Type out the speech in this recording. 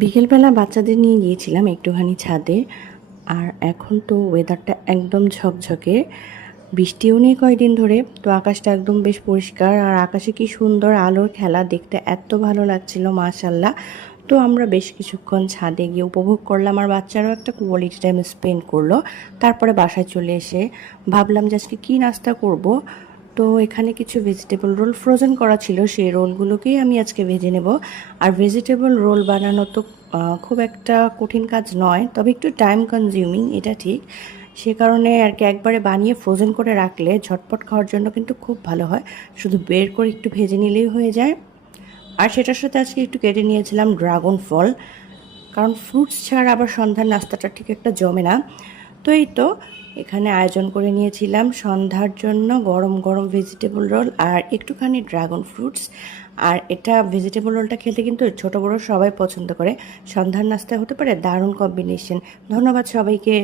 বিকেলবেলা বাচ্চাদের নিয়ে গিয়েছিলাম একটুখানি ছাদে। আর এখন তো ওয়েদারটা একদম ঝকঝকে, বৃষ্টিও নেই কয়েকদিন ধরে, তো আকাশটা একদম বেশ পরিষ্কার। আর আকাশে কি সুন্দর আলোর খেলা, দেখতে এত ভালো লাগছিল মাশাল্লাহ। তো আমরা বেশ কিছুক্ষণ ছাদে গিয়ে উপভোগ করলাম, আর বাচ্চারাও একটা কোয়ালিটি টাইম স্পেন্ড করলো। তারপরে বাসায় চলে এসে ভাবলাম যে আজকে কী নাস্তা করব। তো এখানে কিছু ভেজিটেবল রোল ফ্রোজেন করা ছিল, সেই রোলগুলোকেই আমি আজকে ভেজে নেব। আর ভেজিটেবল রোল বানানো তো খুব একটা কঠিন কাজ নয়, তবে একটু টাইম কনজিউমিং, এটা ঠিক। সে কারণে আর কি একবারে বানিয়ে ফ্রোজেন করে রাখলে ঝটপট খাওয়ার জন্য কিন্তু খুব ভালো হয়। শুধু বের করে একটু ভেজে নিলেই হয়ে যায়। আর সেটার সাথে আজকে একটু কেটে নিয়েছিলাম ড্রাগন ফল, কারণ ফ্রুটস ছাড়া আবার সন্ধ্যার নাস্তাটা ঠিক একটা জমে না। তো এই তো এখানে আয়োজন করে নিয়েছিলাম সন্ধ্যার জন্য গরম গরম ভেজিটেবল রোল আর একটুখানি ড্রাগন ফ্রুটস। আর এটা ভেজিটেবল রোলটা খেতে কিন্তু ছোট বড় সবাই পছন্দ করে, সন্ধ্যার নাস্তা হতে পারে দারুণ কম্বিনেশন। ধন্যবাদ সবাইকে।